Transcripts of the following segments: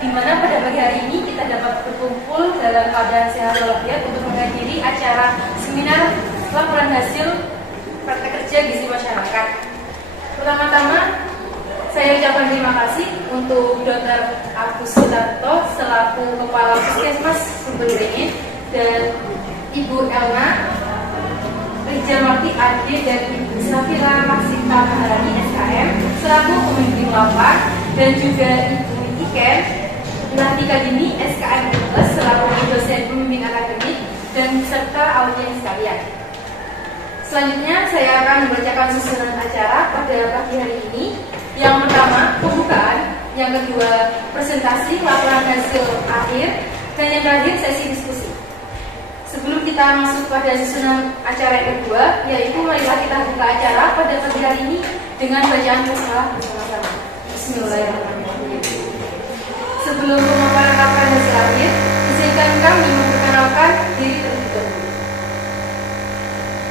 di mana pada pagi hari ini kita dapat berkumpul dalam keadaan sehat walafiat untuk menghadiri acara seminar laporan hasil praktek kerja gizi masyarakat. Pertama-tama, saya ucapkan terima kasih untuk Dr. Agus Sutarto selaku Kepala Puskesmas Sumberwringin dan Ibu Elna Rijawati AD dan Ibu Safira Maksita Maharani SKM selaku pemimpin lapan dan juga Ibu Iken Nartika Dini SKM Plus selaku dosen pembimbing akademik dan serta audiens sekalian. Selanjutnya saya akan membacakan susunan acara pada pagi hari ini. Yang pertama, pembukaan. Yang kedua, presentasi laporan hasil akhir. Dan yang terakhir, sesi diskusi. Sebelum kita masuk pada susunan acara yang kedua, yaitu marilah kita buka acara pada pagi hari ini dengan bacaan musalah bersama-sama. Bismillahirrahmanirrahim. Sebelum pemaparan laporan hasil akhir, izinkan kami memperkenalkan diri terlebih dahulu.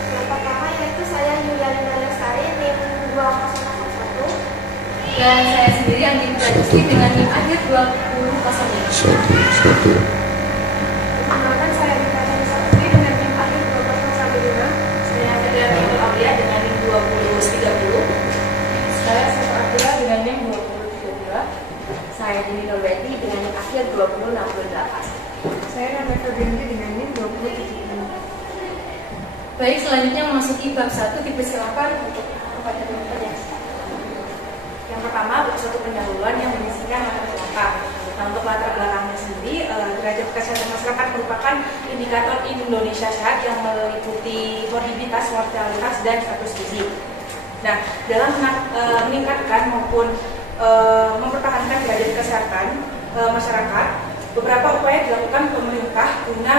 Yang pertama yaitu saya Yuliani Lestari, NIM 2001. Dan saya sendiri Andi Prajuski dengan NIM akhir 2005. Perkenalkan saya Rita Sari dengan NIM akhir 2015. Saya Federa Timur Aulia dengan NIM 2030. Saya Sefer Abdullah dengan NIM 2032. Saya Dini Nurweti dengan NIM akhir 2068. Saya Nanda Febrianti dengan NIM 2070. Baik, selanjutnya memasuki bab 1, dipersilakan untuk kepada teman-teman. Yang pertama, bab 1 pendahuluan yang berisikan latar belakang. Nah, untuk latar belakangnya sendiri, derajat kesehatan masyarakat merupakan indikator Indonesia sehat yang meliputi morbiditas, mortalitas, dan status gizi. Nah, dalam meningkatkan maupun mempertahankan derajat kesehatan masyarakat, beberapa upaya dilakukan pemerintah guna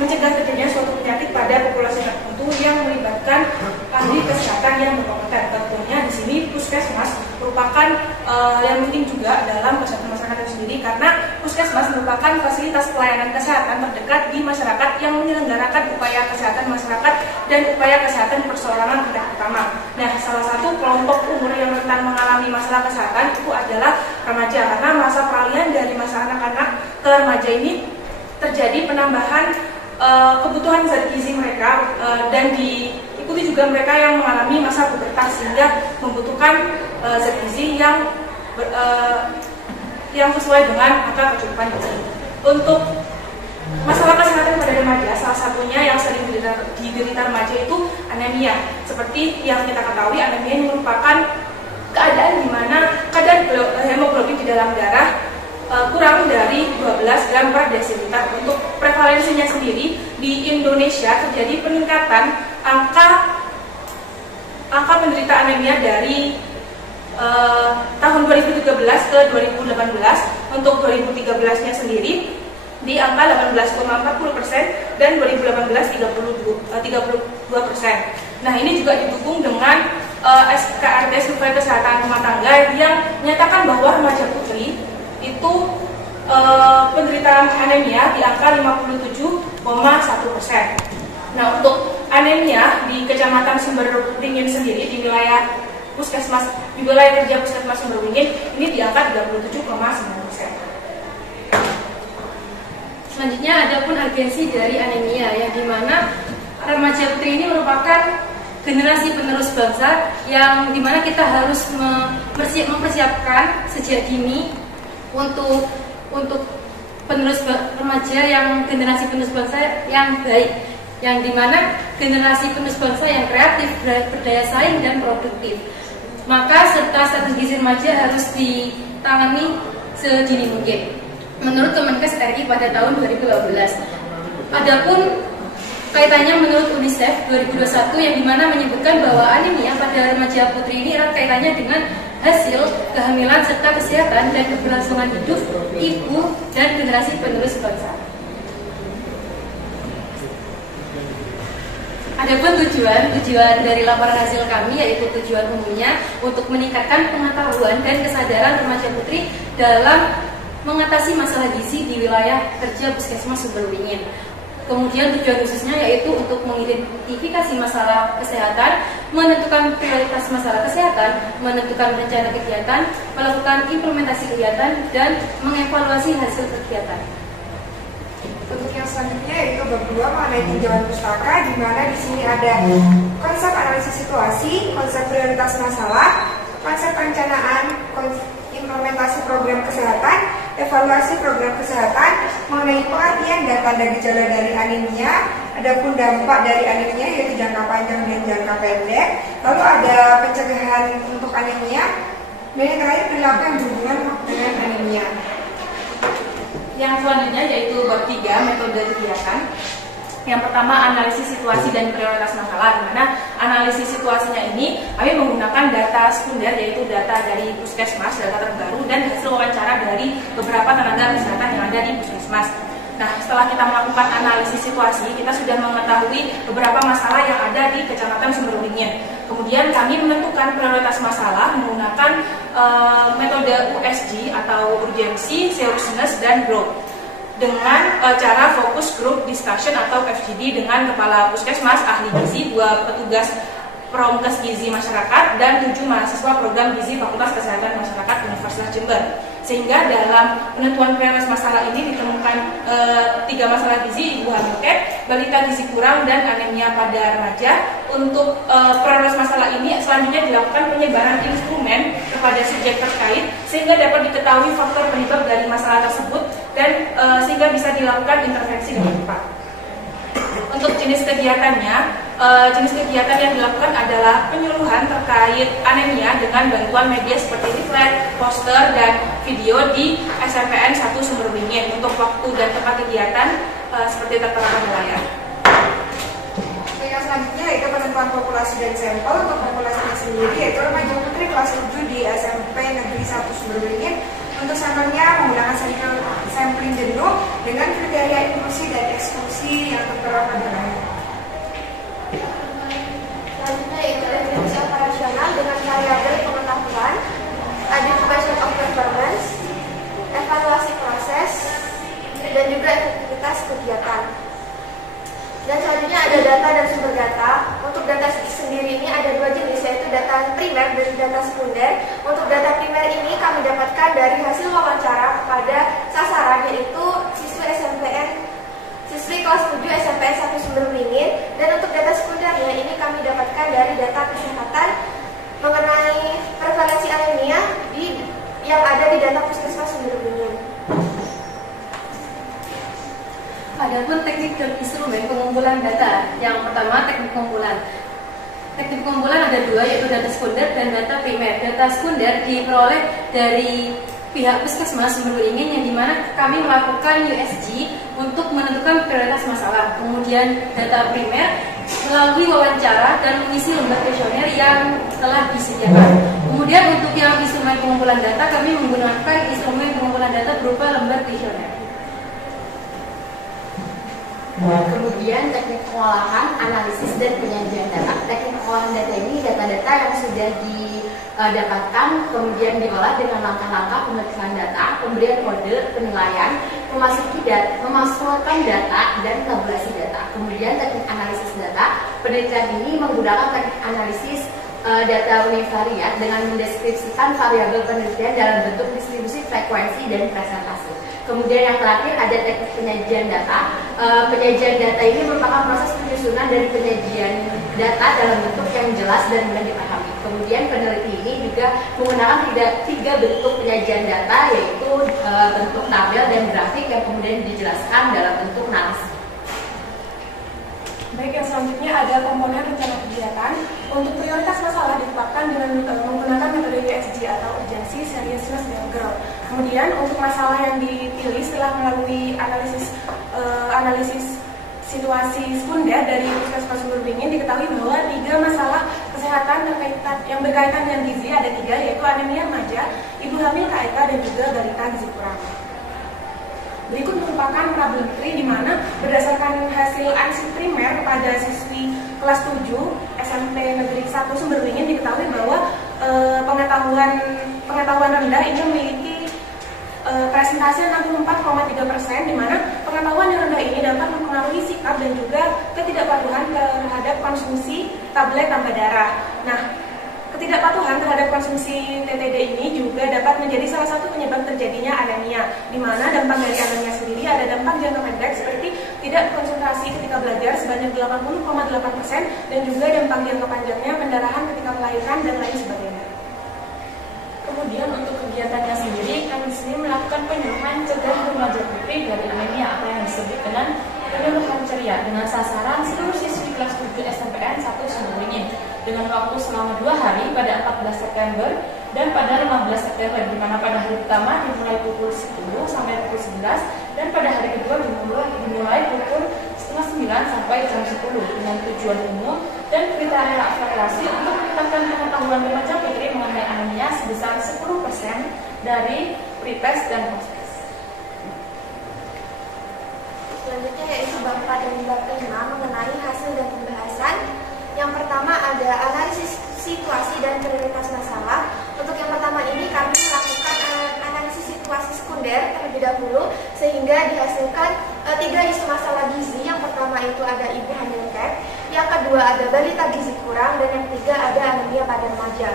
mencegah terjadinya suatu penyakit pada populasi tertentu yang melibatkan ahli kesehatan yang berkompeten. Tentunya di sini puskesmas merupakan hal yang penting juga dalam kesehatan masyarakat itu sendiri, karena puskesmas merupakan fasilitas pelayanan kesehatan terdekat di masyarakat yang menyelenggarakan upaya kesehatan masyarakat dan upaya kesehatan perseorangan tingkat pertama. Nah, salah satu kelompok umur yang rentan mengalami masalah kesehatan itu adalah remaja, karena masa peralihan dari masa anak-anak ke remaja ini terjadi penambahan kebutuhan zat gizi mereka dan diikuti juga mereka yang mengalami masa pubertas sehingga membutuhkan zat gizi yang sesuai dengan angka kecukupan gizi. Untuk masalah kesehatan pada remaja, salah satunya yang sering diderita remaja itu anemia. Seperti yang kita ketahui, anemia ini merupakan keadaan di mana kadar hemoglobin di dalam darah kurang dari 12 gram per desiliter. Untuk prevalensinya sendiri di Indonesia terjadi peningkatan angka penderita anemia dari tahun 2013 ke 2018. Untuk 2013-nya sendiri di angka 18,40% dan 2018 32%. Nah, ini juga didukung dengan SKRT Survei Kesehatan Rumah Tangga yang menyatakan bahwa remaja putri itu penderitaan anemia di angka 57,1%. Nah, untuk anemia di Kecamatan Sumberwringin sendiri di wilayah kerja Puskesmas Sumberwringin ini di angka 37,9%. Selanjutnya ada pun urgensi dari anemia, yang dimana remaja putri ini merupakan generasi penerus bangsa yang dimana kita harus mempersiapkan sejak dini untuk penerus remaja yang generasi penerus bangsa yang baik, yang dimana generasi penerus bangsa yang kreatif, berdaya saing dan produktif. Maka serta status gizi remaja harus ditangani sedini mungkin menurut Kemenkes RI pada tahun 2012. Adapun kaitannya menurut UNICEF 2021 yang dimana menyebutkan bahwa anemia pada remaja putri ini erat kaitannya dengan hasil kehamilan serta kesehatan dan keberlangsungan hidup ibu dan generasi penerus bangsa. Adapun tujuan dari laporan hasil kami yaitu tujuan umumnya untuk meningkatkan pengetahuan dan kesadaran remaja putri dalam mengatasi masalah gizi di wilayah kerja Puskesmas Sumberwringin. Kemudian tujuan khususnya yaitu untuk mengidentifikasi masalah kesehatan menentukan prioritas masalah kesehatan, menentukan rencana kegiatan, melakukan implementasi kegiatan, dan mengevaluasi hasil kegiatan. Untuk yang selanjutnya yaitu bab 2 mengenai tinjauan pustaka, di mana di sini ada konsep analisis situasi, konsep prioritas masalah, konsep perencanaan, implementasi program kesehatan, evaluasi program kesehatan, mengenai pengertian dan tanda gejala dari anemia, adapun dampak dari anemia yaitu jangka panjang dan jangka pendek, lalu ada pencegahan untuk anemia, dan yang terakhir perilaku yang berhubungan dengan anemia. Yang selanjutnya yaitu bab 3 metode kegiatan. Yang pertama analisis situasi dan prioritas masalah, di mana analisis situasinya ini kami menggunakan data sekunder yaitu data dari puskesmas, data terbaru dan hasil wawancara dari beberapa tenaga kesehatan yang ada di puskesmas. Nah, setelah kita melakukan analisis situasi, kita sudah mengetahui beberapa masalah yang ada di Kecamatan Sumberberingin. Kemudian kami menentukan prioritas masalah menggunakan metode USG atau urgency, seriousness, dan growth dengan cara fokus group discussion atau FGD dengan kepala puskesmas, ahli gizi, 2 petugas Promkes Gizi Masyarakat, dan 7 mahasiswa program Gizi Fakultas Kesehatan Masyarakat Universitas Jember. Sehingga dalam penentuan prioritas masalah ini ditemukan 3 masalah gizi, ibu hamil, balita gizi kurang, dan anemia pada remaja. Untuk prioritas masalah ini selanjutnya dilakukan penyebaran instrumen kepada subjek terkait sehingga dapat diketahui faktor penyebab dari masalah tersebut dan sehingga bisa dilakukan intervensi dengan cepat. Untuk jenis kegiatannya, jenis kegiatan yang dilakukan adalah penyuluhan terkait anemia dengan bantuan media seperti leaflet, poster, dan video di SMPN 1 Sumberberingin. Untuk waktu dan tempat kegiatan seperti tertera pada layar. Yang selanjutnya yaitu penentuan populasi dan sampel. Untuk populasinya sendiri yaitu remaja putri kelas 7 di SMP Negeri 1 Sumberberingin. Untuk sampelnya menggunakan sampling jenuh dengan kriteria inklusi dan eksklusi yang tertera pada layar. Selanjutnya yaitu definisi operasional dengan variabel pengetahuan, identification of performance, evaluasi proses, dan juga efektivitas kegiatan. Dan selanjutnya ada data dan sumber data. Untuk data sendiri ini ada 2 jenis, yaitu data primer dan data sekunder. Untuk data primer ini kami dapatkan dari hasil wawancara kepada sasaran, yaitu siswi kelas 7 SMPN 1 Sumberberingin. Dan untuk data sekundernya ini kami dapatkan dari data kesehatan mengenai prevalensi anemia yang ada di data puskesmas Sumberberingin. Adapun teknik dan instrumen pengumpulan data. Yang pertama teknik pengumpulan. Teknik pengumpulan ada 2, yaitu data sekunder dan data primer. Data sekunder diperoleh dari pihak puskesmas Sumberberingin yang dimana kami melakukan USG untuk menentukan prioritas masalah. Kemudian data primer melalui wawancara dan mengisi lembar kuesioner yang telah disediakan. Kemudian untuk yang instrumen pengumpulan data, kami menggunakan instrumen pengumpulan data berupa lembar kuesioner. Kemudian teknik pengolahan, analisis, dan penyajian data. Teknik pengolahan data ini data-data yang sudah didapatkan kemudian diolah dengan langkah-langkah pemeriksaan data, pemberian kode, penilaian, memasukkan data, dan tabulasi data. Kemudian teknik analisis data. Penelitian ini menggunakan teknik analisis data univariat dengan mendeskripsikan variabel penelitian dalam bentuk distribusi, frekuensi, dan presentasi. Kemudian yang terakhir ada teknik penyajian data. Penyajian data ini merupakan proses penyusunan dan penyajian data dalam bentuk yang jelas dan mudah dipahami. Kemudian peneliti ini juga menggunakan 3 bentuk penyajian data, yaitu bentuk tabel dan grafik yang kemudian dijelaskan dalam bentuk narasi. Baik, yang selanjutnya ada komponen rencana kegiatan. Untuk prioritas masalah ditetapkan dengan menggunakan metode USG atau urgency, seriousness, dan growth. Kemudian untuk masalah yang dipilih setelah melalui analisis situasi sekunder dari Puskesmas Sumberberingin diketahui bahwa 3 masalah kesehatan yang berkaitan dengan gizi ada 3, yaitu anemia remaja, ibu hamil KEK, dan juga balita gizi kurang. Berikut merupakan problem tree di mana berdasarkan hasil ansih primer pada siswi kelas 7 SMP Negeri 1 Sumberberingin diketahui bahwa pengetahuan rendah ini memiliki presentasi 64,3%, di mana pengetahuan yang rendah ini dapat mempengaruhi sikap dan juga ketidakpatuhan terhadap konsumsi tablet tambah darah. Nah, ketidakpatuhan terhadap konsumsi TTD ini juga dapat menjadi salah satu penyebab terjadinya anemia, di mana dampak dari anemia sendiri ada dampak jangka pendek seperti tidak konsentrasi ketika belajar sebanyak 80,8% dan juga dampak jangka panjangnya pendarahan ketika melahirkan dan lain sebagainya. Kemudian untuk kegiatannya sendiri, kami di sini melakukan penyuluhan cegah remaja putri dari anemia atau yang disebut dengan penyuluhan ceria dengan sasaran seluruh siswi kelas 7 SMPN 1 Sumberingin dengan waktu selama 2 hari pada 14 September dan pada 15 September, di mana pada hari pertama dimulai pukul 10 sampai pukul 11 dan pada hari kedua dimulai pukul setengah 9 sampai jam 10 dengan tujuan umum dan kriteria evaluasi untuk meningkatkan pengetahuan remaja putri mengenai anemia sebesar 10% dari pretest dan post-test. Selanjutnya yaitu bab 4 dan bab 5 mengenai hasil dan pembahasan. Yang pertama ada analisis situasi dan prioritas masalah. Untuk yang pertama ini kami melakukan analisis situasi sekunder terlebih dahulu sehingga dihasilkan 3 isu masalah gizi. Yang pertama itu ada ibu hamil kek, yang kedua ada balita gizi kurang, dan yang ketiga ada anemia pada remaja.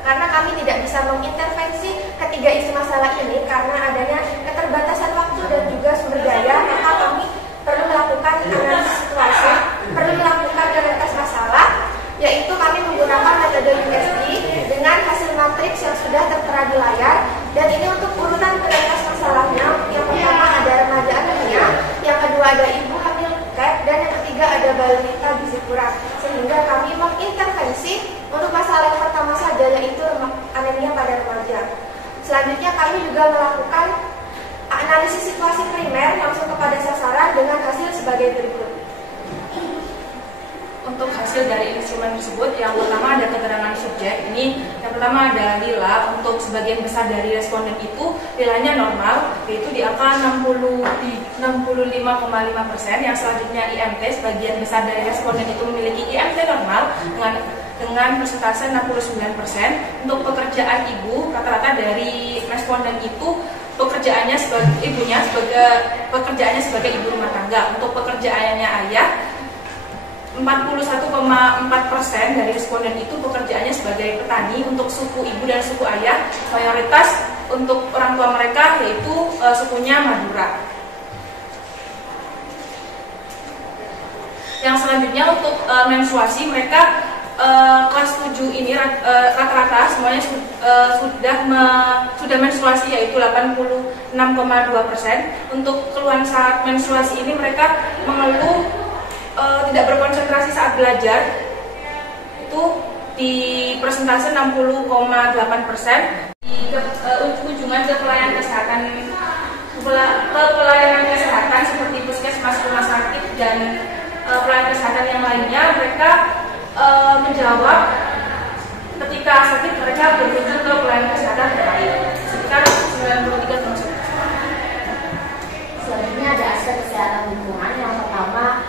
Karena kami tidak bisa mengintervensi ketiga isu masalah ini karena adanya keterbatasan waktu dan juga sumber daya, maka kami perlu melakukan analisis situasi, perlu melakukan prioritas masalah, yaitu kami menggunakan metode USD dengan hasil matriks yang sudah tertera di layar. Dan ini untuk urutan prioritas masalahnya, yang pertama ada remaja anemia, yang kedua ada ibu hamil kek, dan yang ketiga ada balita gizi kurang. Sehingga kami mengintervensi untuk masalah yang pertama saja, yaitu anemia pada remaja. Selanjutnya kami juga melakukan analisis situasi primer langsung kepada sasaran dengan hasil sebagai berikut. Untuk hasil dari instrumen tersebut, yang pertama ada keterangan subjek. Ini yang pertama ada nilai. Untuk sebagian besar dari responden itu nilainya normal, yaitu di angka 65,5%. Yang selanjutnya IMT, sebagian besar dari responden itu memiliki IMT normal dengan persentase 69%. Untuk pekerjaan ibu, rata-rata dari responden itu pekerjaannya sebagai ibu rumah tangga. Untuk pekerjaannya ayah, 41,4% dari responden itu pekerjaannya sebagai petani. Untuk suku ibu dan suku ayah, mayoritas untuk orang tua mereka yaitu sukunya Madura. Yang selanjutnya untuk menstruasi, mereka kelas 7 ini rata-rata semuanya sudah menstruasi, yaitu 86,2%. Untuk keluhan saat menstruasi ini mereka mengeluh tidak berkonsentrasi saat belajar, itu di persentase 60,8%. Di kunjungan ke pelayanan kesehatan seperti puskesmas, rumah sakit, dan pelayanan kesehatan yang lainnya, mereka menjawab ketika sakit mereka berkunjung ke pelayanan kesehatan terkait sekitar 93%. Selanjutnya ada aspek kesehatan lingkungan. Yang pertama,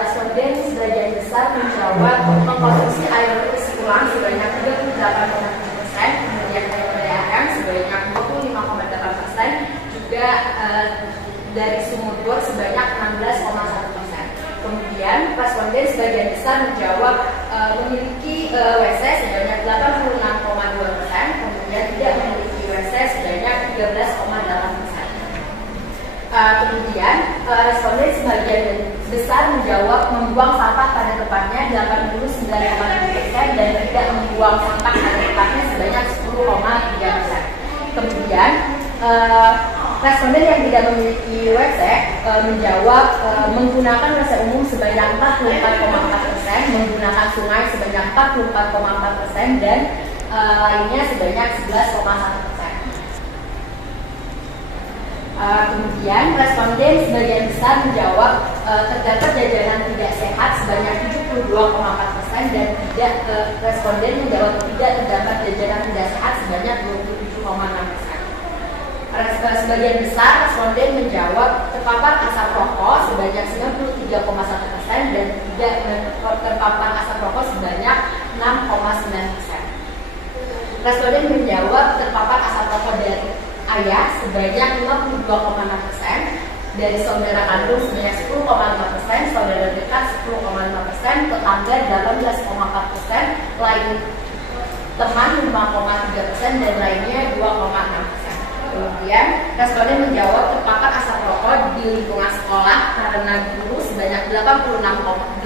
responden sebagian besar menjawab mengkonsumsi air bersih ulang sebanyak 38,3%, kemudian air PDAM sebanyak 25,8%, juga dari sumur bor sebanyak 16,1%. Kemudian responden sebagian besar menjawab memiliki WC sebanyak 86,2%, kemudian tidak memiliki WC sebanyak 13,8%. Kemudian responden sebagian besar menjawab membuang sampah pada tempatnya 89,7% dan tidak membuang sampah pada tempatnya sebanyak 10,3%. Kemudian responden yang tidak memiliki WC menjawab menggunakan WC umum sebanyak 44,4%, menggunakan sungai sebanyak 44,4%, dan lainnya sebanyak 11,1%. Kemudian responden sebagian besar menjawab terdapat jajanan tidak sehat sebanyak 72,4%, dan responden menjawab tidak terdapat jajanan tidak sehat sebanyak 27,6%. Sebagian besar responden menjawab terpapar asap rokok sebanyak 93,1% dan tidak terpapar asap rokok sebanyak 6,9%. Responden menjawab terpapar asap rokok dari ayah sebanyak 52,6%, dari saudara kandung sebanyak 10,5%, saudara dekat 10,5%, tetangga 18,4%, lain teman 5,3%, dan lainnya 2,6%. Kemudian responden menjawab terpapar asap rokok di lingkungan sekolah karena guru sebanyak 80,6%,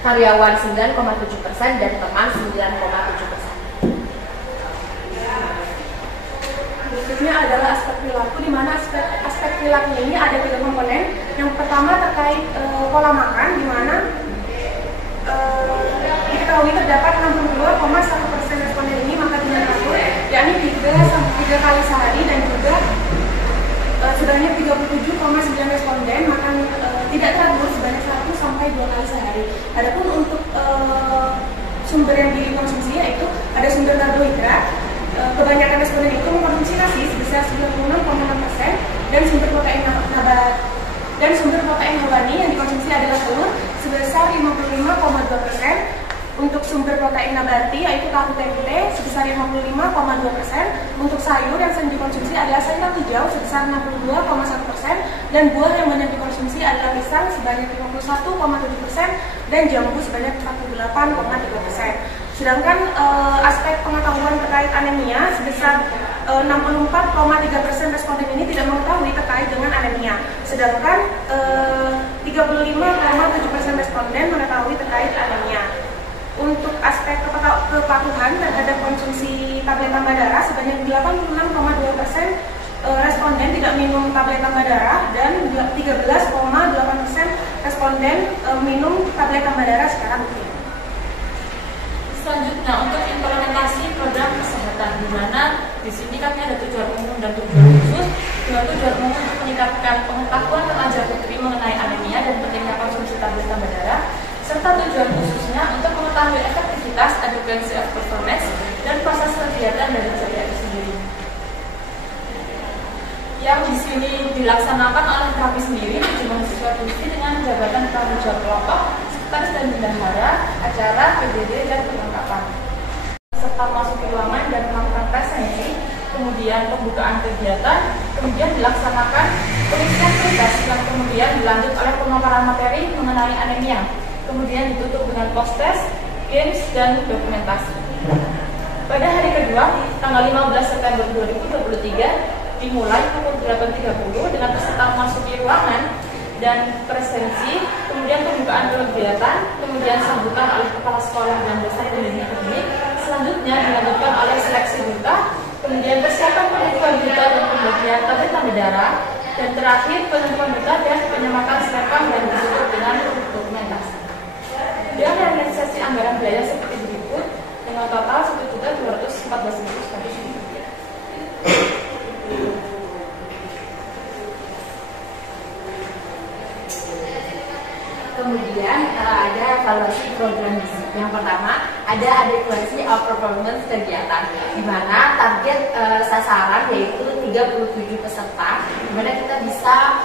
karyawan 9,7%, dan teman 9,7%. Berikutnya adalah aspek perilaku, di mana aspek perilaku ini ada 3 komponen. Yang pertama terkait pola makan, di mana diketahui terdapat 62,1% responden ini makan dengan teratur, yakni 3 kali sehari, dan juga sebanyak 37,9 responden makan tidak teratur sebanyak 1 sampai 2 kali sehari. Adapun untuk sumber yang dikonsumsi yaitu ada sumber karbohidrat. Kebanyakan responden itu mengkonsumsi nasi sebesar 96,6%, dan sumber protein hewani yang dikonsumsi adalah telur sebesar 55,2%. Untuk sumber protein nabati yaitu tahu tempe sebesar 55,2%. Untuk sayur yang sering dikonsumsi adalah sayur hijau sebesar 62,1%, dan buah yang banyak dikonsumsi adalah pisang sebanyak 51,7%, dan jambu sebanyak 48,3%. Sedangkan aspek pengetahuan terkait anemia sebesar 64,3% responden ini tidak mengetahui terkait dengan anemia. Sedangkan 35,7% responden mengetahui terkait anemia. Untuk aspek kepatuhan terhadap konsumsi tablet tambah darah sebanyak 86,2% responden tidak minum tablet tambah darah, dan 13,8% responden minum tablet tambah darah secara rutin. Selanjutnya untuk implementasi program kesehatan, di mana di sini kami ada tujuan umum dan tujuan khusus. Dengan tujuan umum untuk meningkatkan pengetahuan remaja putri mengenai anemia dan pentingnya konsumsi tablet tambah darah, serta tujuan khususnya untuk mengetahui efektivitas, adequacy of performance, dan proses kegiatan dari ceria itu sendiri. Yang di sini dilaksanakan oleh kami sendiri, mahasiswa Tusi dengan jabatan tanggung jawab kelompok, sekretaris dan bendahara acara PJJ dan perlengkapan, serta masuk ke ruangan dan melakukan presensi, kemudian pembukaan kegiatan, kemudian dilaksanakan pengisian tugas yang kemudian dilanjut oleh pemaparan materi mengenai anemia. Kemudian ditutup dengan post-test, games, dan dokumentasi. Pada hari kedua, tanggal 15 September 2023, dimulai pukul 8.30 dengan peserta memasuki ruangan dan presensi, kemudian pembukaan kegiatan, kemudian sambutan oleh kepala sekolah dan dosen pendidik akademik. Selanjutnya dilanjutkan oleh seleksi duta, kemudian persiapan penentuan duta dan pembagian tablet tambah darah, dan terakhir penentuan duta dan penyemakan serepam dan ditutup dengan dokumentasi. Dan realisasi anggaran biaya seperti berikut dengan total 1.214.100. Kemudian ada evaluasi program gizi. Yang pertama ada adequacy of performance kegiatan, di mana target sasaran yaitu 37 peserta, di mana kita bisa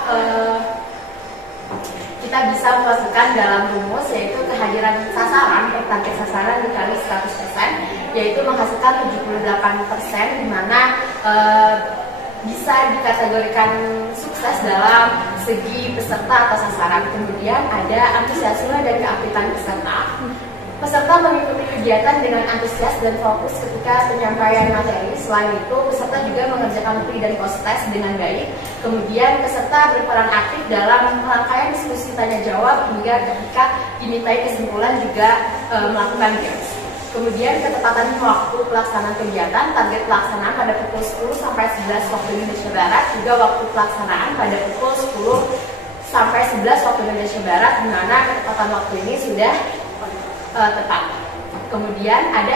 memasukkan dalam rumus yaitu kehadiran sasaran per target sasaran dikali 100%, yaitu menghasilkan 78%, di mana bisa dikategorikan sukses dalam segi peserta atau sasaran. Kemudian ada antusiasme dan keaktifan peserta. Peserta mengikuti kegiatan dengan antusias dan fokus ketika penyampaian materi. Selain itu, peserta juga mengerjakan pre dan post test dengan baik. Kemudian peserta berperan aktif dalam rangkaian diskusi tanya jawab hingga ketika dimintai kesimpulan juga melakukan games. Kemudian ketepatan waktu pelaksanaan kegiatan, target pelaksanaan pada pukul 10 sampai 11 waktu Indonesia Barat, juga waktu pelaksanaan pada pukul 10 sampai 11 waktu Indonesia Barat, di mana ketepatan waktu ini sudah tepat. Kemudian ada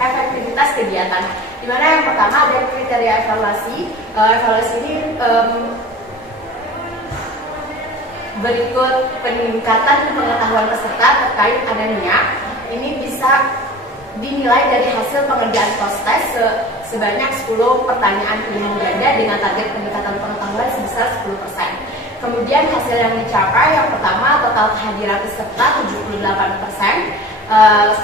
efektivitas kegiatan, di mana yang pertama ada kriteria evaluasi. Evaluasi ini berikut peningkatan pengetahuan peserta terkait anemia. Ini bisa dinilai dari hasil pengerjaan post-test sebanyak 10 pertanyaan pilihan ganda dengan target peningkatan pengetahuan sebesar 10%. Kemudian hasil yang dicapai, yang pertama total kehadiran peserta 78%,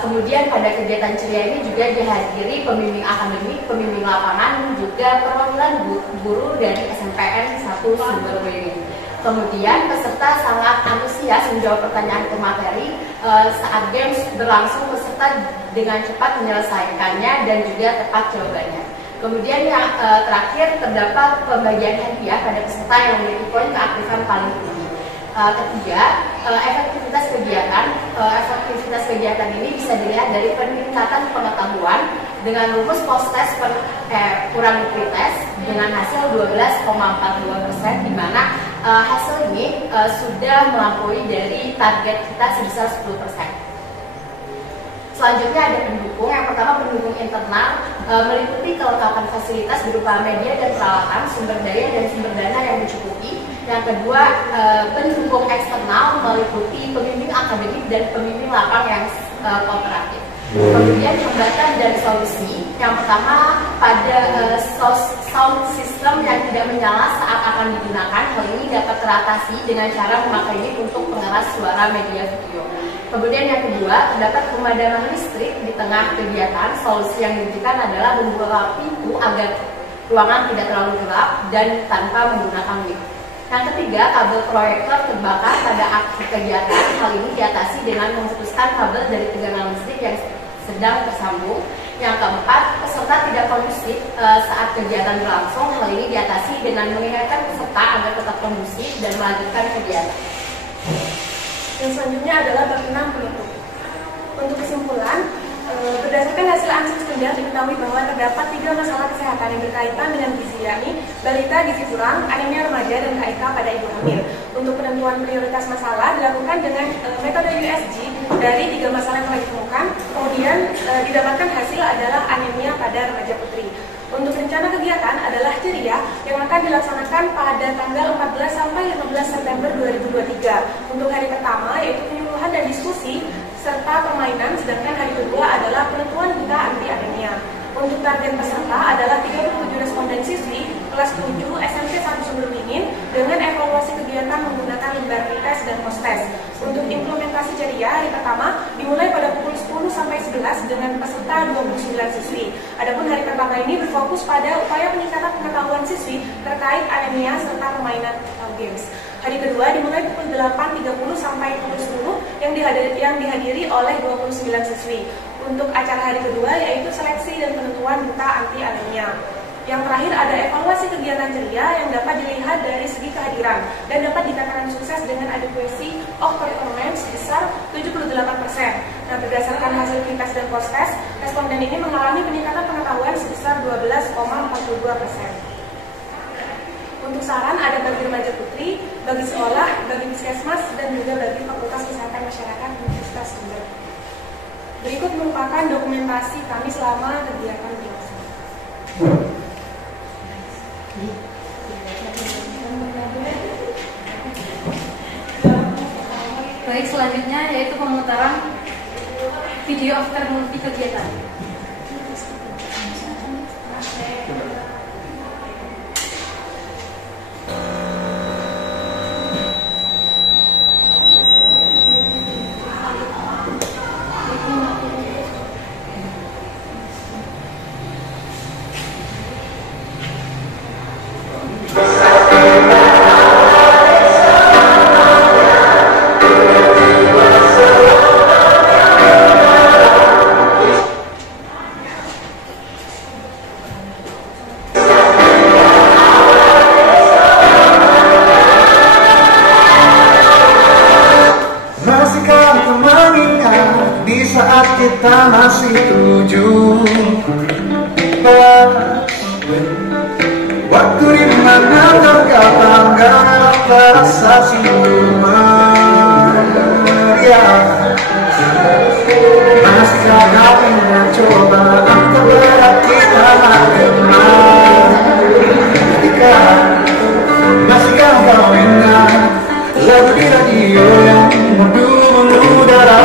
Kemudian pada kegiatan ceria ini juga dihadiri pembimbing akademik, pembimbing lapangan, juga perwakilan guru dari SMPN 1 Sumberweli. Kemudian peserta sangat antusias menjawab pertanyaan ke materi. Saat games berlangsung, peserta dengan cepat menyelesaikannya dan juga tepat jawabannya. Kemudian yang terakhir, terdapat pembagian hadiah pada peserta yang memiliki poin keaktifan paling tinggi. Ketiga, efektivitas kegiatan ini bisa dilihat dari peningkatan pengetahuan dengan rumus post-test kurang pretest dengan hasil 12,42%, di mana hasil ini sudah melampaui dari target kita sebesar 10%. Selanjutnya ada pendukung. Yang pertama, pendukung internal, meliputi kelengkapan fasilitas berupa media dan peralatan, sumber daya dan sumber dana yang mencukupi. Yang kedua, pendukung eksternal, meliputi pembimbing akademik dan pembimbing lapang yang kooperatif. Kemudian hambatan dan solusi. Yang pertama, pada sound system yang tidak menyala saat akan digunakan. Hal ini dapat teratasi dengan cara memakai mic untuk pengeras suara media video. Kemudian yang kedua, terdapat pemadaman listrik di tengah kegiatan. Solusi yang diberikan adalah membuka pintu agar ruangan tidak terlalu gelap dan tanpa menggunakan mic. Yang ketiga, kabel proyektor terbakar pada akhir kegiatan. Hal ini diatasi dengan memutuskan kabel dari tegangan listrik yang sedang tersambung. Yang keempat, peserta tidak kondusif saat kegiatan berlangsung. Hal ini diatasi dengan mengingatkan peserta agar tetap kondusif dan melanjutkan kegiatan. Yang selanjutnya adalah bab 6 penutup. Untuk kesimpulan, berdasarkan hasil ansur sekunder diketahui bahwa terdapat 3 masalah kesehatan yang berkaitan dengan gizi, yakni balita, gizi kurang, anemia remaja, dan KIK pada ibu hamil. Untuk penentuan prioritas masalah dilakukan dengan metode USG dari 3 masalah yang telah ditemukan. Kemudian didapatkan hasil adalah anemia pada remaja putri. Untuk rencana kegiatan adalah ceria yang akan dilaksanakan pada tanggal 14 sampai 15 September 2023. Untuk hari pertama yaitu penyuluhan dan diskusi serta permainan, sedangkan hari kedua adalah penentuan duta anti anemia. Untuk target peserta adalah 37 responden siswi kelas 7 SMP 1 Sumber Dingin dengan evaluasi kegiatan menggunakan lembar pretest dan post-test. Untuk implementasi ceria hari pertama dimulai pada pukul 10 sampai 11 dengan peserta 29 siswi. Adapun hari pertama ini berfokus pada upaya peningkatan pengetahuan siswi terkait anemia serta permainan games. Hari kedua dimulai pukul 8.30 sampai pukul 10 yang dihadiri oleh 29 siswi. Untuk acara hari kedua yaitu seleksi dan penentuan duta anti anemia. Yang terakhir ada evaluasi kegiatan ceria yang dapat dilihat dari segi kehadiran dan dapat dikatakan sukses dengan adequacy of performance sebesar 78%. Nah, berdasarkan hasil pretest dan post-test, responden ini mengalami peningkatan pengetahuan sebesar 12,42%. Untuk saran ada bagi remaja putri, bagi sekolah, bagi puskesmas, dan juga bagi Fakultas Kesehatan Masyarakat Universitas Sumber. Berikut merupakan dokumentasi kami selama kegiatan berlangsung. Baik, selanjutnya yaitu pemutaran video after movie kegiatan. Kita masih 17, waktu dimana tanggal terasa sungguh meriah. Masihkah kau mencoba untuk berat kita ketika masihkah kau ingat lagu di radio yang merdu mengudara.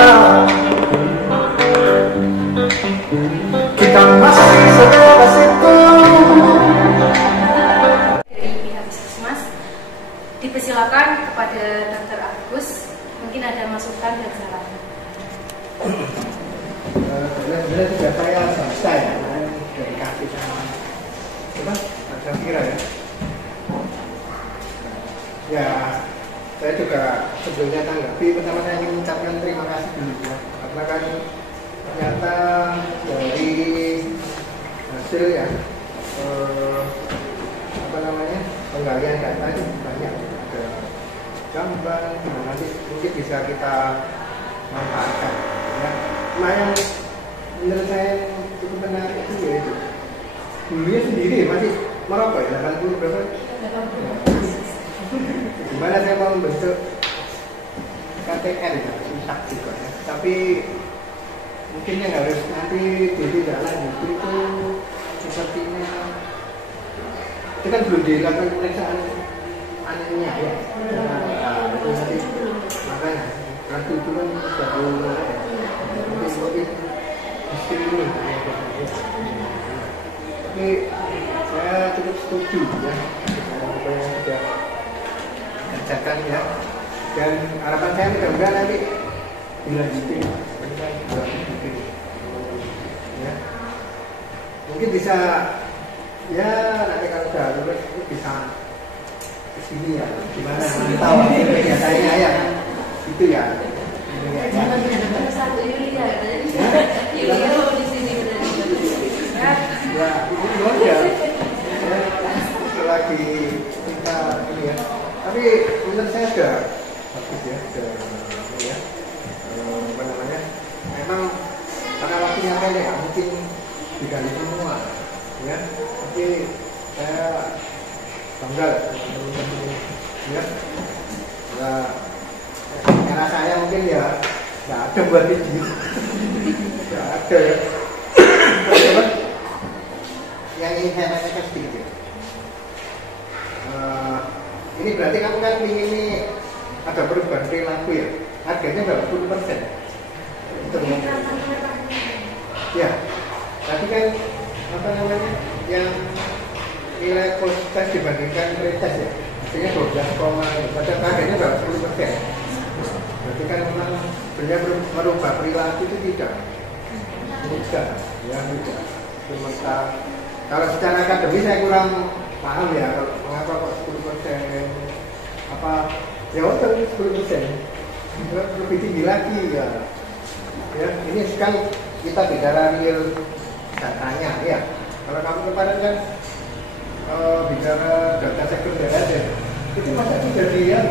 Kita masih sebebas itu. Dari pihak puskesmas dipersilakan kepada kira-kira ya. Ya, saya juga sebelumnya tanggapi, pertama saya ingin mengucapkan terima kasih dulu ya, karena kan ternyata dari hasil ya penggalian data itu banyak, ada gambar, nanti mungkin bisa kita manfaatkan ya. Nah yang menurut saya cukup menarik itu yaitu dulunya sendiri masih merokok ya, 80 berapa? Gimana saya mau membentuk KTN ya, susah juga ya. Tapi mungkin yang harus nanti ditindaklanjuti itu sepertinya kita belum dilakukan pemeriksaan anemia ya. Nah, itu nanti makanya nanti itu kan baru mungkin screening ya. Tapi saya cukup setuju ya apa yang sudah kerjakan ya, dan harapan saya mudah-mudahan nanti dilanjutin ya. Mungkin bisa ya, nanti kalau sudah lulus itu bisa kesini ya, gimana mantau kegiatannya ya kan, itu ya. Jangan ada 1 Juli ya, Juli di sini ya, itu ya. Selagi kita ini ya, tapi menurut saya sudah bagus ya, sudah ya, apa namanya, memang karena waktunya pendek, mungkin digali semua ya, tapi saya bangga ya. Nah, era saya mungkin ya nggak ada buat video, nggak ada ya. Yang ingin saya tanyakan sedikit ya. Ini berarti kamu kan ingin ini ada perubahan perilaku ya, harganya berapa 10%? Ya, tapi kan apa namanya, yang nilai kualitas dibandingkan pretest ya, artinya 12, pada harganya berapa 10%. Berarti kan memang sebenarnya merubah perilaku itu tidak mudah ya, mudah. Kalau secara akademis saya kurang paham ya, mengapa kok 10%, apa ya betul 10%, lebih tinggi lagi ya. Ya, ini sekarang kita bicara real datanya ya. Kalau kamu kemarin kan bicara data sekunder aja, itu masa sudah dilihat,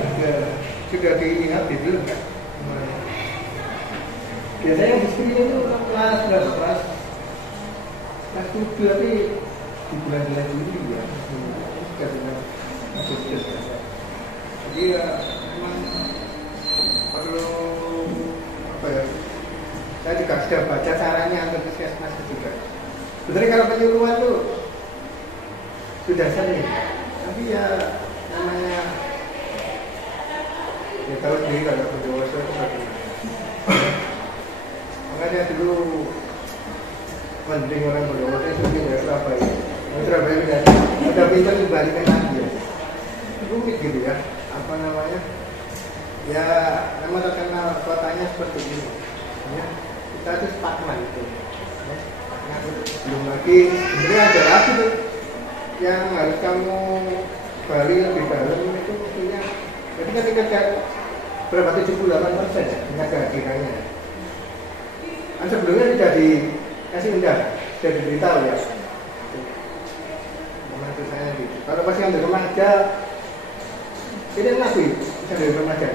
sudah dilihat belum kan? Biasanya yang di sini itu kelas berapa, kelas 7, tapi di bulan-bulan ini ya, sudah dengan Agustus ya. Jadi ya memang perlu apa ya? Saya juga sudah baca caranya untuk puskesmas juga. Sebenarnya kalau penyuluhan tuh sudah sering, tapi ya namanya ya tahu sendiri kalau penjelasan itu bagaimana. Makanya dulu penting orang berdoa itu dari Surabaya. Surabaya udah pintar dibalikin lagi ya. Rumit gitu ya. Apa namanya? Ya memang terkenal kotanya seperti ini. Ya, kita itu stagnan itu. Ya. Nah, belum lagi sebenarnya ada lagi tuh yang harus kamu gali lebih dalam itu mestinya. Jadi ketika berapa 78% ya dengan kehadirannya. Kan sebelumnya tidak dikasih undangan, sudah diberitahu ya. Maksud saya gitu. Kalau pas yang di remaja, ini ngakui bisa dari remaja.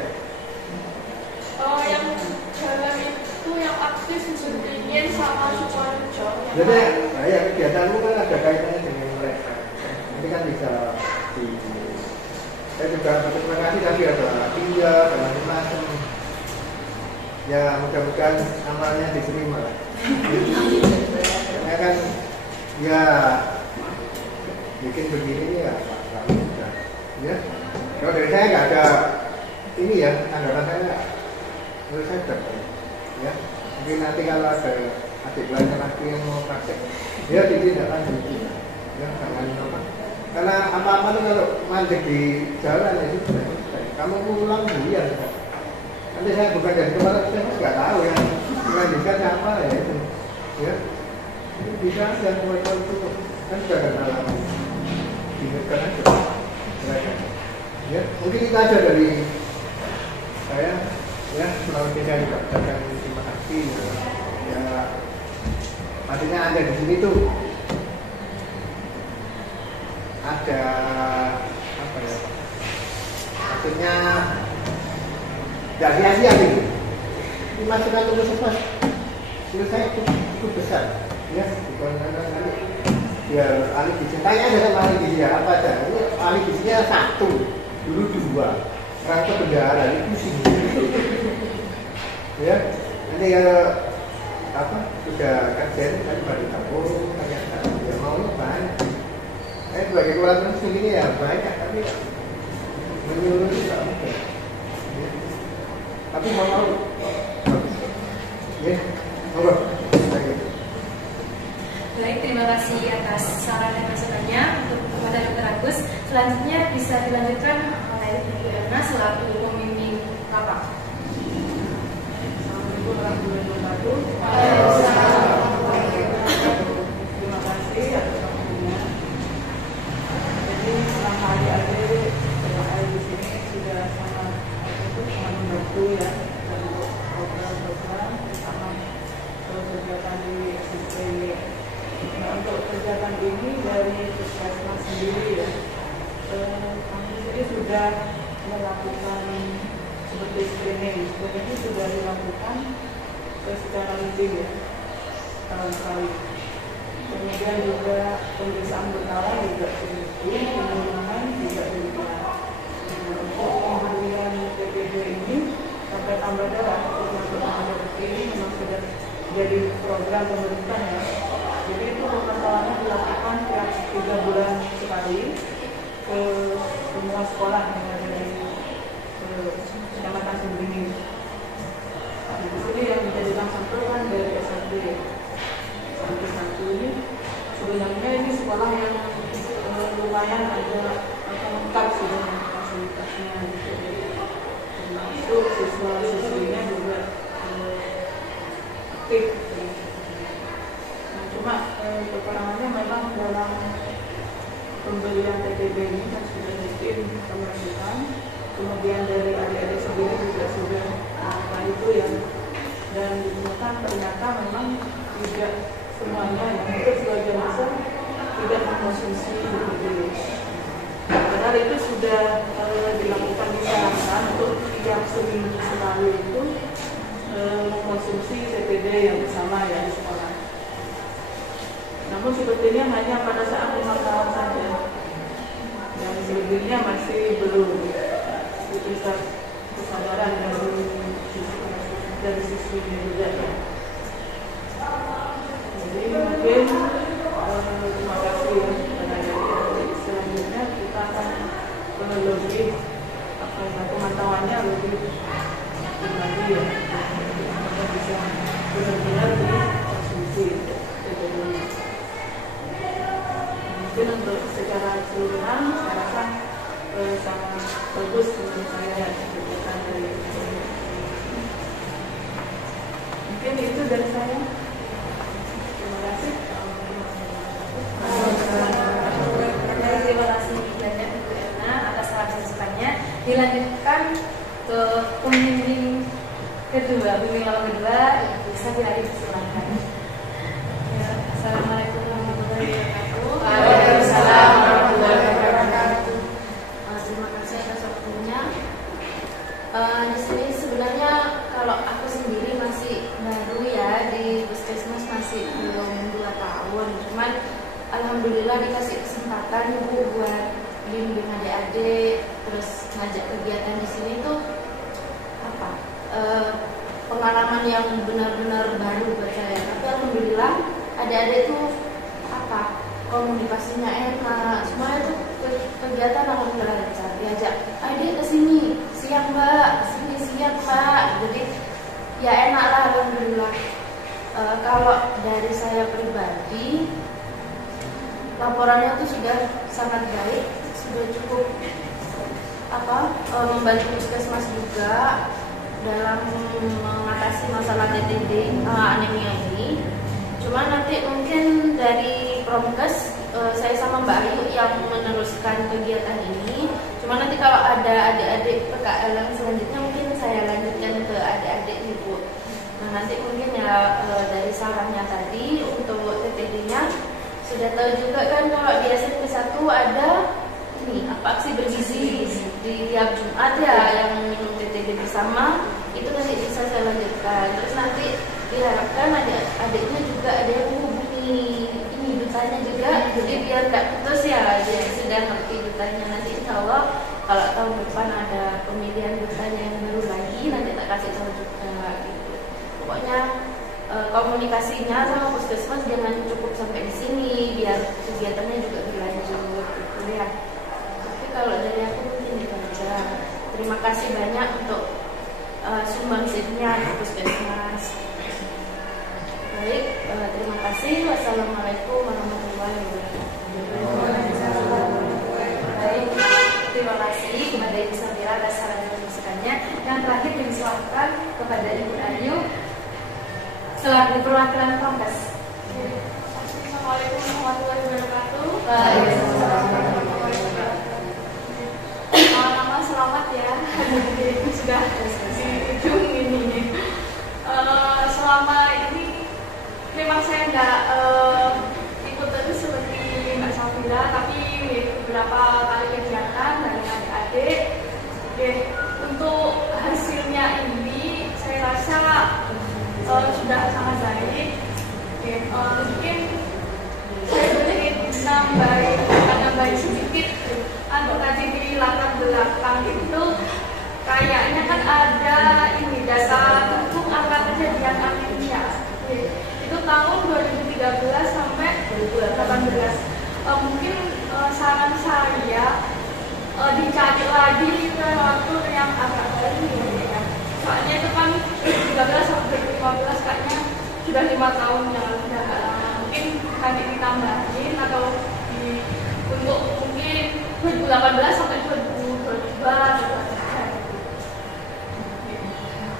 Oh, yang jalan itu yang aktif Beringin sama Sukoharjo. Jadi, nah ya kegiatanmu kan ada kaitannya dengan mereka. Nanti kan bisa di. Saya juga terima kasih tapi ada dia dan macam-macam. Ya mudah-mudahan amalnya diterima. Karena kan ya bikin begini ya Pak mudah. Ya. Kalau dari saya nggak ada ini ya, anggaran saya menurut saya betul. Ya. Mungkin nanti kalau ada adik belajar lagi yang mau praktek, ya ditindaklanjuti. Ya, jangan apa. Karena apa-apa tuh kalau mandek di jalan ya sudah. Kamu pulang bulan. Nanti saya bukan dari kepala, saya nggak tahu yang melanjutkan apa ya itu. Ya. Ini bisa aja buat itu kan sudah kenal lama. Ya, mungkin itu aja dari saya. Ya, melalui saya juga ucapkan terima kasih. Ya, maksudnya ada di sini tuh ada apa ya? Maksudnya nggak sia-sia gitu. Dimasukkan ke puskesmas, menurut saya itu besar. Ya, bukan karena biar ahli gizi. Tanya aja sama ahli gizi ya, apa aja. Ini ahli gizinya 1, dulu 2. Sekarang ke bendahara ini pusing. Ya, nanti kalau apa sudah kerja kan baru tahu ternyata ya maunya banyak. Saya sebagai keluarga sendiri ya banyak, tapi menyuruh itu tak mudah. Ya. Tapi mau bagus. Ya, monggo. Baik, terima kasih atas saran dan masukannya untuk kepada Dr. Agus. Selanjutnya bisa dilanjutkan oleh Ibu Erna selaku pembimbing rapat. Assalamualaikum warahmatullahi wabarakatuh. Terima kasih atas waktunya. Jadi selama adik-adik di sini sudah sangat membantu ya untuk program-program sama kegiatan di SMP. Nah, untuk kegiatan ini dari puskesmas sendiri ya, kami sendiri sudah melakukan seperti screening itu sudah dilakukan secara rutin ya, tahun sekali. Kemudian juga pemeriksaan berkala juga dilakukan, pengumuman juga dilakukan. Untuk pemberian TPD ini sampai tambah darah untuk tambah darah ini memang sudah jadi program pemerintah ya. Jadi itu pemantauannya dilakukan tiap 3 bulan sekali ke semua sekolah yang ada di Kecamatan Sembringin. Di sini yang dijadikan sampel kan dari SMP sampai 1 ini sebenarnya ini sekolah yang lumayan ada lengkap sudah fasilitasnya gitu. Termasuk siswa-siswinya juga aktif. Cuma kekurangannya memang dalam pembelian TPD ini kan sudah rutin pemasukan, kemudian dari adik-adik sendiri juga sudah melakukan itu ya, dan ditemukan ternyata memang tidak semuanya yang itu sebagian besar tidak mengkonsumsi TPD. Padahal itu sudah dilakukan disarankan untuk tiap seminggu sekali itu mengkonsumsi TPD yang bersama ya di sekolah. Namun sepertinya hanya pada saat pemakaman saja, yang selebihnya masih belum. Itu kesadaran dari siswinya juga ya. Jadi mungkin terima kasih ya kepada adik-adik. Selanjutnya kita akan lebih pemantauannya lebih lagi ya, kita bisa benar-benar dikonsumsi. Mungkin untuk secara keseluruhan saya rasa sangat bagus menurut saya kegiatan dari ini. Mungkin itu dari saya. Terima kasih. Terima kasih banyak Ibu Erna atas saran-sarannya. Dilanjutkan ke pembimbing kedua, bimbing lawan kedua, bisa dipersilakan. Ya, assalamualaikum warahmatullahi wabarakatuh. Waalaikumsalam warahmatullahi wabarakatuh. Terima kasih atas waktunya. Di sini sebenarnya kalau aku sendiri masih baru ya di puskesmas, masih belum 2 tahun. Cuman alhamdulillah dikasih kesempatan Ibu buat bimbing adik-adik, terus ngajak kegiatan di sini tuh apa? Pengalaman yang benar-benar baru buat saya. Tapi alhamdulillah adik-adik tuh apa? Komunikasinya enak, semuanya tuh kegiatan alhamdulillah lancar. Diajak, adik kesini, siang mbak, kesini siang mbak. Jadi ya enak lah alhamdulillah. Kalau dari saya pribadi, laporannya tuh sudah sangat baik, sudah cukup membantu puskesmas juga dalam mengatasi masalah TTD anemia ini. Cuma nanti mungkin dari Promkes saya sama Mbak Ayu yang meneruskan kegiatan ini. Cuma nanti kalau ada adik-adik PKL yang selanjutnya mungkin saya lanjutkan ke adik-adik ibu. Nah nanti mungkin ya dari sarannya tadi untuk TTD-nya sudah tahu juga kan kalau di SMP 1 ada ini aksi bergizi di tiap Jumat ya yang minum TTD bersama, itu nanti bisa saya lanjutkan. Terus nanti diharapkan adiknya juga ada yang menghubungi ini dutanya juga, jadi biar nggak putus ya, dia sudah ngerti dutanya. Nanti insya Allah kalau tahun depan ada pemilihan dutanya yang baru lagi nanti tak kasih tahu juga gitu. Pokoknya komunikasinya sama puskesmas jangan cukup sampai di sini, biar kegiatannya juga berlanjut gitu ya. Tapi kalau dari aku mungkin itu aja. Terima kasih banyak untuk sumbangsihnya di puskesmas. Baik, terima kasih. Wassalamualaikum warahmatullahi wabarakatuh. Baik, terima kasih kepada Ibu Samira atas saran dan masukannya. Yang terakhir diserahkan kepada Ibu Ayu selaku perwakilan Pamkas. Assalamualaikum warahmatullahi wabarakatuh. Nama selamat ya. Sudah di ujung ini. Selama ini memang saya nggak ikut terus seperti Mbak Safira, tapi beberapa kali kegiatan dari adik-adik. Oke, untuk hasilnya ini saya rasa sudah sangat baik. Oke, mungkin saya boleh nambahin sedikit. Tadi di latar belakang itu kayaknya kan ada ini data untuk angka kejadian anemia. Itu tahun 2013 sampai 2018. Mungkin saran saya dicari lagi literatur yang agak baru ya. Soalnya itu kan 13 sampai 2015 kayaknya sudah 5 tahun yang lalu. Mungkin nanti ditambahin atau untuk mungkin 2018 sampai 2022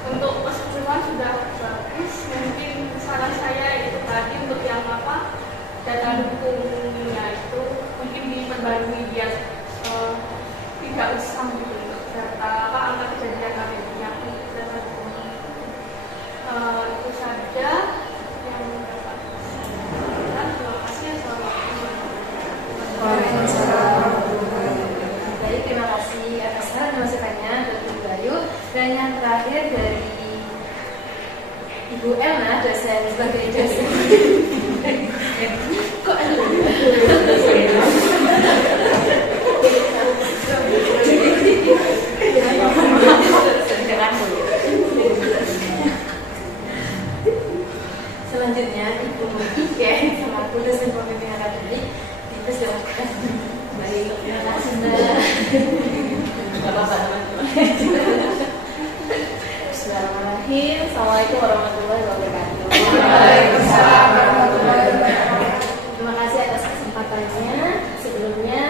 untuk keseluruhan sudah bagus. Mungkin saran saya itu tadi untuk yang data dukungnya itu mungkin diperbarui biar tidak usah gitu untuk data angka kejadian anemia data dukung. Itu saja yang dapat saya sampaikan. Terima kasih. Baik, terima kasih atas saran dan masukannya dari Ibu Bayu. Dan yang terakhir dari Ibu Elna, dosen sebagai dosen. Kok selanjutnya Ibu Ike selaku dosen pembimbing akademik dipersilakan. Baik, terima kasih Mbak. Bismillahirrahmanirrahim. Assalamualaikum warahmatullahi wabarakatuh. Waalaikumsalam warahmatullahi wabarakatuh. Terima kasih atas kesempatannya. Sebelumnya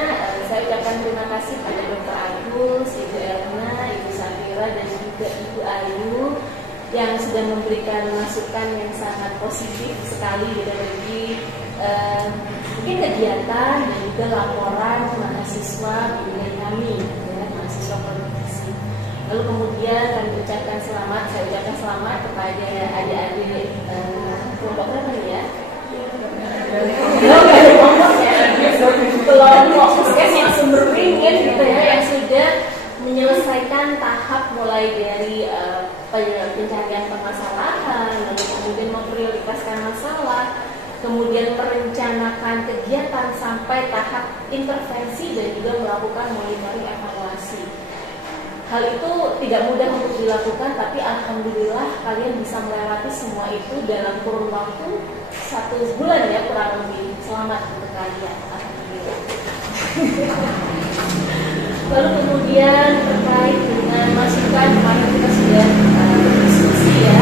saya ucapkan terima kasih pada Dr. Agus, Ibu Erna, Ibu Safira, dan juga Ibu Ayu yang sudah memberikan masukan yang sangat positif sekali bagi mungkin kegiatan dan juga laporan mahasiswa bimbingan kami, ya, mahasiswa produksi. Lalu kemudian kami ucapkan selamat, saya ucapkan selamat kepada adik-adik kelompok berapa nih ya? Kelompok puskes yang Sumberringin gitu ya, yang sudah menyelesaikan tahap mulai dari pencarian permasalahan, lalu kemudian memprioritaskan masalah, kemudian merencanakan kegiatan sampai tahap intervensi dan juga melakukan monitoring evaluasi. Hal itu tidak mudah untuk dilakukan, tapi alhamdulillah kalian bisa melewati semua itu dalam kurun waktu 1 bulan ya kurang lebih. Selamat untuk kalian, alhamdulillah. Lalu kemudian terkait dengan masukan, kemarin kita sudah berdiskusi ya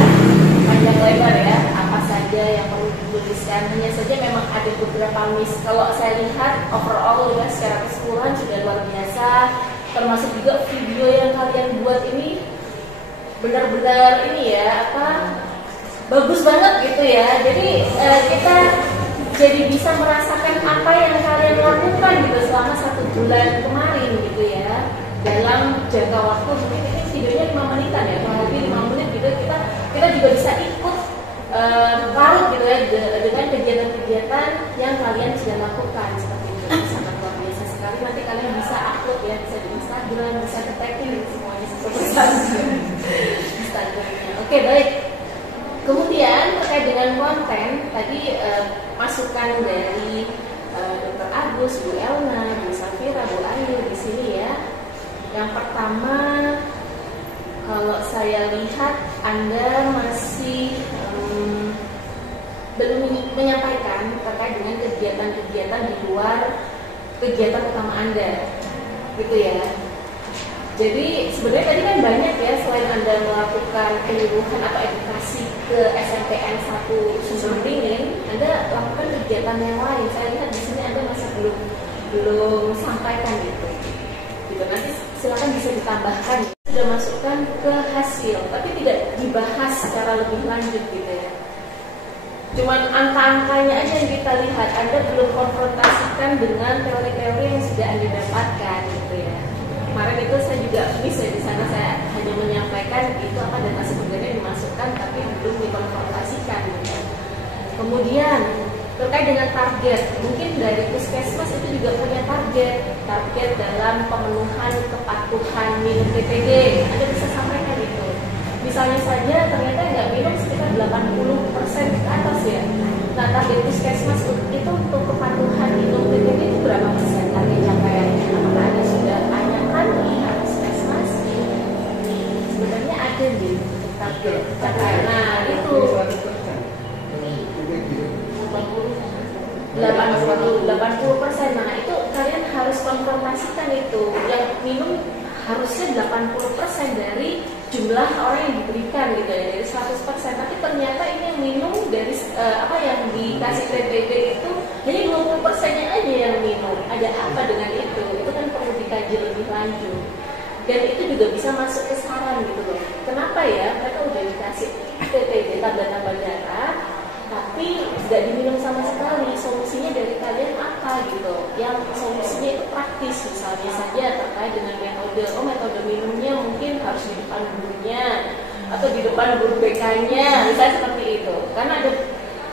panjang lebar ya, apa saja yang perlu dituliskan. Hanya saja memang ada beberapa miss. Kalau saya lihat overall ya secara keseluruhan sudah luar biasa, termasuk juga video yang kalian buat ini benar-benar ini ya bagus banget gitu ya. Jadi kita jadi bisa merasakan apa yang kalian lakukan gitu selama 1 bulan kemarin gitu ya. jangka waktu mungkin ini videonya 5 menitan ya, kurang lebih 5 menit gitu, kita juga bisa ikut larut gitu ya dengan kegiatan-kegiatan yang kalian sudah lakukan seperti itu. Sangat luar biasa sekali. Nanti kalian bisa upload ya, bisa di Instagram, bisa di tagging semuanya seperti Instagramnya. Oke, baik. Kemudian terkait dengan konten tadi masukan dari Dr. Agus, Bu Elna, Bu Safira, Bu Ayu di sini ya. Yang pertama, kalau saya lihat Anda masih belum menyampaikan terkait dengan kegiatan-kegiatan di luar kegiatan utama Anda, gitu ya. Jadi sebenarnya tadi kan banyak ya, selain Anda melakukan penyuluhan atau edukasi ke SMPN 1 Sumber Beringin, Anda lakukan kegiatan yang lain. Saya lihat di sini Anda masih belum sampaikan gitu. Nanti silakan bisa ditambahkan. Sudah masukkan ke hasil, tapi tidak dibahas secara lebih lanjut gitu ya. Cuman angka-angkanya aja yang kita lihat. Anda belum konfrontasikan dengan teori-teori yang sudah Anda dapatkan gitu ya. Kemarin itu saya juga bisa di sana, saya hanya menyampaikan itu apa dan hasil kerjanya dimasukkan, tapi belum dikonfrontasikan gitu. Kemudian terkait dengan target, mungkin dari puskesmas itu juga punya target dalam pemenuhan kepatuhan minum PPD. Anda bisa sampaikan itu. Misalnya saja ternyata nggak minum sekitar 80% ke atas ya. Nah, target puskesmas itu untuk kepatuhan minum PPD itu berapa persen target capaiannya? Apakah Anda sudah tanyakan di puskesmas? Sebenarnya ada di target capaian. Nah, itu 80%. Nah, itu kalian harus konfrontasikan itu. Yang minum harusnya 80% dari jumlah orang yang diberikan gitu ya, dari 100%. Tapi ternyata ini yang minum dari yang dikasih PPD itu hanya 20%-nya aja yang minum. Ada apa dengan itu? Itu kan perlu dikaji lebih lanjut. Dan itu juga bisa masuk ke saran gitu loh. Kenapa ya? Mereka udah dikasih PPD tambah-tambah darah, tapi tidak diminum sama sekali. Solusinya dari kalian apa gitu? Yang solusinya itu praktis, misalnya saja terkait dengan metode minumnya mungkin harus di depan gurunya atau di depan guru BK-nya, misalnya seperti itu. Karena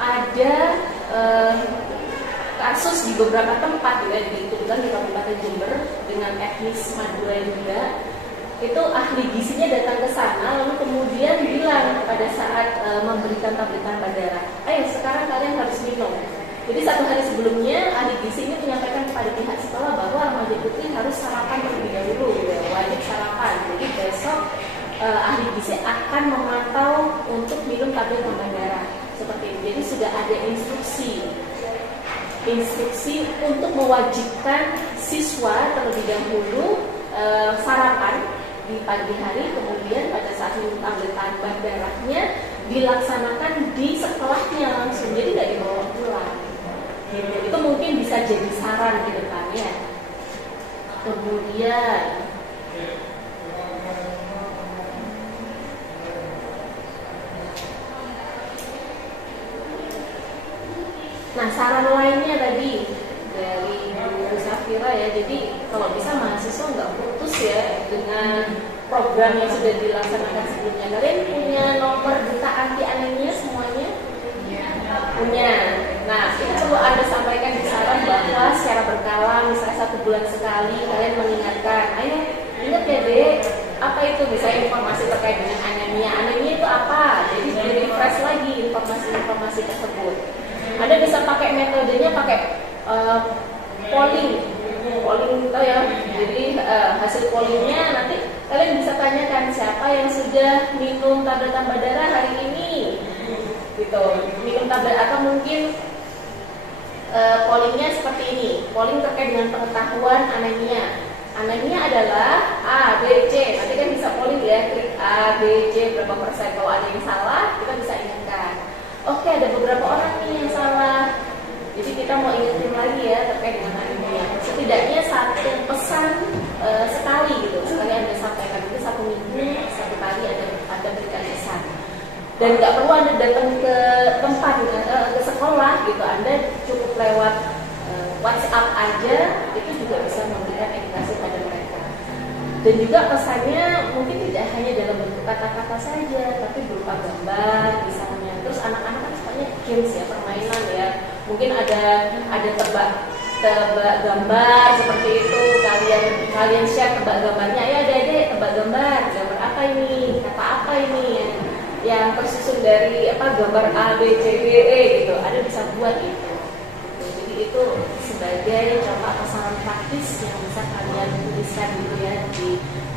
ada kasus di beberapa tempat ya, kebetulan di Kabupaten Jember dengan etnis Madura juga. Itu ahli gizinya datang ke sana, lalu kemudian bilang pada saat memberikan tablet tanpa darah, sekarang kalian harus minum. Jadi 1 hari sebelumnya ahli gizi ini menyampaikan kepada pihak sekolah bahwa remaja putri harus sarapan terlebih dahulu, ya, wajib sarapan. Jadi besok ahli gizi akan memantau untuk minum tablet tanpa darah seperti itu. Jadi sudah ada instruksi untuk mewajibkan siswa terlebih dahulu sarapan di pagi hari, kemudian pada saat minum tablet tanpa darahnya dilaksanakan di sekolahnya langsung, jadi nggak dibawa pulang. Gitu. Itu mungkin bisa jadi saran ke depannya. Kemudian saran lainnya tadi dari Bu Safira ya, jadi kalau bisa mahasiswa nggak putus ya dengan program yang sudah dilaksanakan sebelumnya. Kalian punya nomor duta anti anemia semuanya? Punya. Nah, itu perlu Anda sampaikan di saran bahwa secara berkala, misalnya 1 bulan sekali kalian mengingatkan, ayo ingat ya Dek, apa itu misalnya informasi terkait dengan anemia. Anemia itu apa? Jadi di-refresh lagi informasi-informasi tersebut. Anda bisa pakai metodenya pakai polling tahu ya. Jadi hasil pollingnya nanti kalian bisa tanyakan siapa yang sudah minum tablet tambah darah hari ini, gitu. Minum tablet atau mungkin pollingnya seperti ini. Polling terkait dengan pengetahuan anemia. Anemia adalah A, B, C. Nanti kan bisa polling ya, klik A, B, C berapa persen. Kalau ada yang salah, kita bisa ingatkan. Oke, ada beberapa orang nih yang salah. Jadi kita mau ingetin lagi ya terkait dengan anemia. Setidaknya 1 pesan sekali gitu. Sekali Anda sampaikan itu 1 minggu 1 kali ada berikan pesan. Dan nggak perlu Anda datang ke tempat ke sekolah gitu. Anda cukup lewat WhatsApp aja, itu juga bisa memberikan edukasi pada mereka. Dan juga pesannya mungkin tidak hanya dalam bentuk kata-kata saja, tapi berupa gambar misalnya. Terus anak-anak kan sukanya games ya, permainan ya. Mungkin ada tebak gambar seperti itu. Kalian share tebak gambarnya. Ya adik-adik, tebak gambar apa ini? Kata apa ini? Yang tersusun dari gambar A, B, C, D, E gitu. Ada bisa buat itu. Jadi itu sebagai contoh atau saran praktis yang bisa kalian tuliskan gitu ya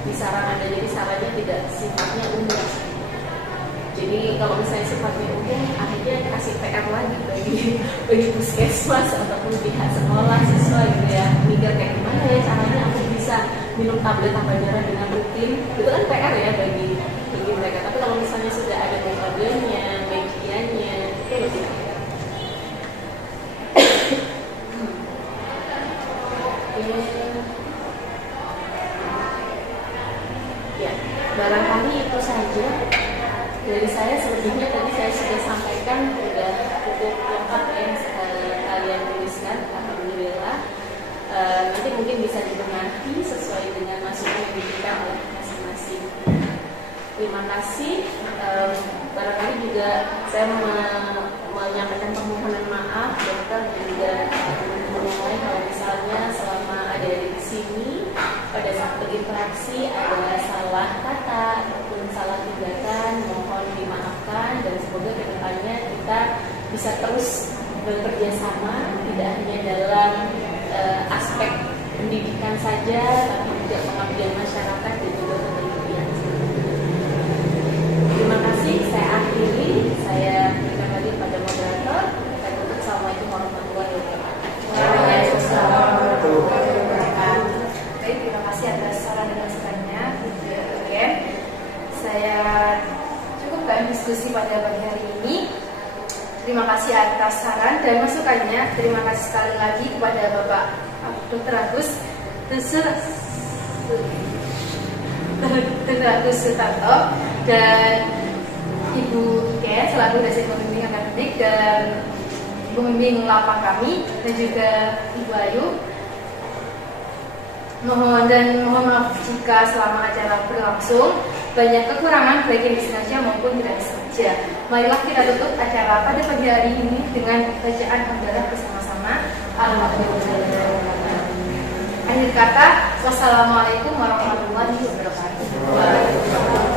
di saran Anda. Jadi sarannya tidak sifatnya umum. Jadi kalau misalnya sifatnya umum, akhirnya kasih PR lagi bagi puskesmas ataupun pihak sekolah, siswa gitu ya, mikir kayak gimana ya caranya aku bisa minum tablet tambah darah dengan rutin. Itu kan PR ya bagi mereka. Tapi kalau misalnya sudah ada metodenya, medianya, itu lebih ya, barangkali itu saja dari saya. Selebihnya tadi saya sudah sampaikan, sudah cukup lengkap ya yang kalian tuliskan. Alhamdulillah. Nanti mungkin bisa dibenahi sesuai dengan masukan yang diberikan oleh masing-masing. Terima kasih. Barangkali juga saya menyampaikan permohonan maaf dokter juga mengenai kalau misalnya selama ada di sini pada saat berinteraksi ada salah kata ataupun salah tindakan, mohon dimaafkan dan semoga kedepannya kita bisa terus bekerja sama, tidak hanya dalam aspek pendidikan saja, tapi juga pengabdian masyarakat dan juga penelitian. Terima kasih, saya akhiri. Saya berikan lagi pada moderator. Saya tutup. Assalamualaikum warahmatullahi wabarakatuh. Baik, terima kasih atas saran dan masukannya. Saya cukupkan diskusi pada pagi hari ini. Terima kasih atas saran dan masukannya. Terima kasih sekali lagi kepada Bapak Dr. Agus Sutarto dan Ibu Ken selaku dosen pembimbing akademik dan pembimbing lapang kami, dan juga Ibu Ayu. Mohon maaf jika selama acara berlangsung banyak kekurangan baik yang disengaja maupun tidak disengaja. Marilah kita tutup acara pada pagi hari ini dengan bacaan hamdalah bersama-sama. Alhamdulillah. Akhir kata, wassalamualaikum warahmatullahi wabarakatuh.